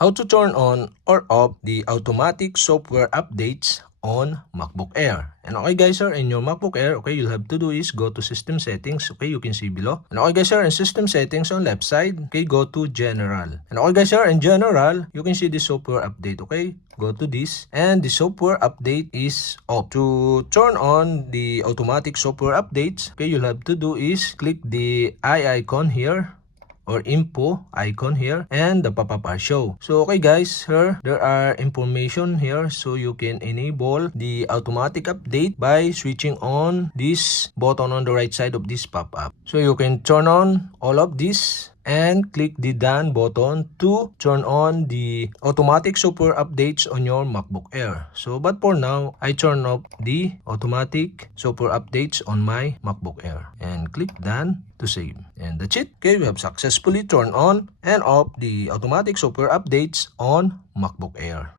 how to turn on or off the automatic software updates on MacBook Air. And okay guys, sir, in your MacBook Air, okay, you'll have to do is go to System Settings. Okay, you can see below. And okay guys, sir, in System Settings on left side, okay, go to General. And okay guys, sir, in General, you can see the software update. Okay, go to this, and the software update is off. To turn on the automatic software updates, okay, you'll have to do is click the eye icon here, or info icon here, and the pop-up are show. So okay guys, here there are information here, so you can enable the automatic update by switching on this button on the right side of this pop-up. So you can turn on all of this and click the done button to turn on the automatic software updates on your MacBook Air. So but for now, I turn off the automatic software updates on my MacBook Air and click done to save. And that's it. Okay, we have successfully turned on and off the automatic software updates on MacBook Air.